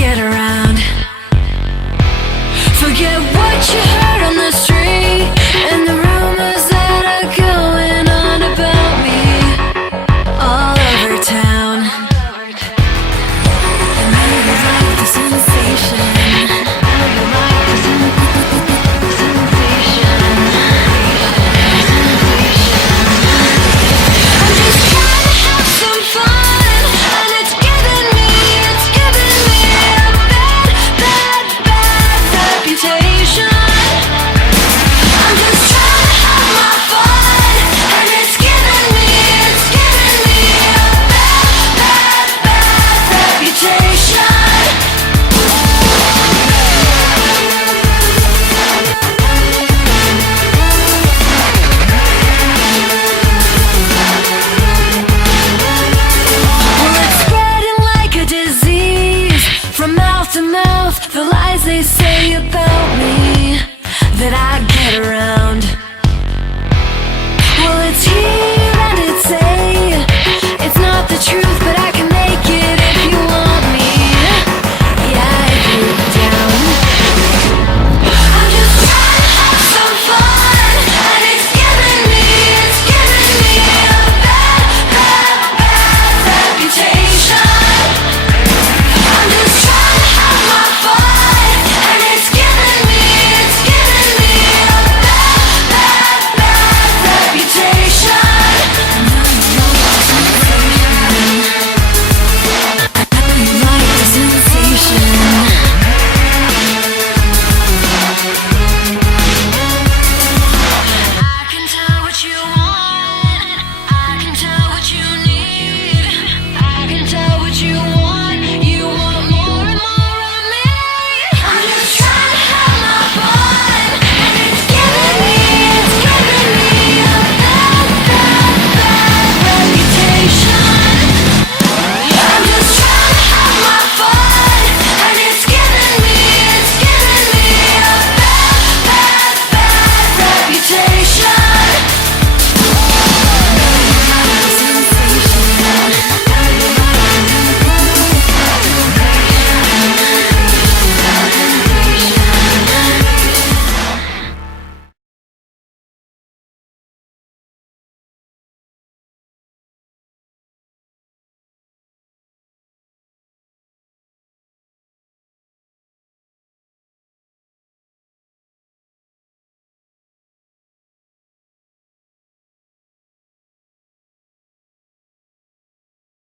get around. Forget what you heard on the street and the rumors that are going on about me all over town. And maybe you like the sensation. Maybe you like the sensation. I'm just trying to have some fun, and it's giving me a bad reputation. I'm just trying to have my fun, and it's giving me a bad reputation. Well, it's spreading like a disease from mouth to mouth. The lies they say about me that I get around. Well, it's here and it's not the truth, but I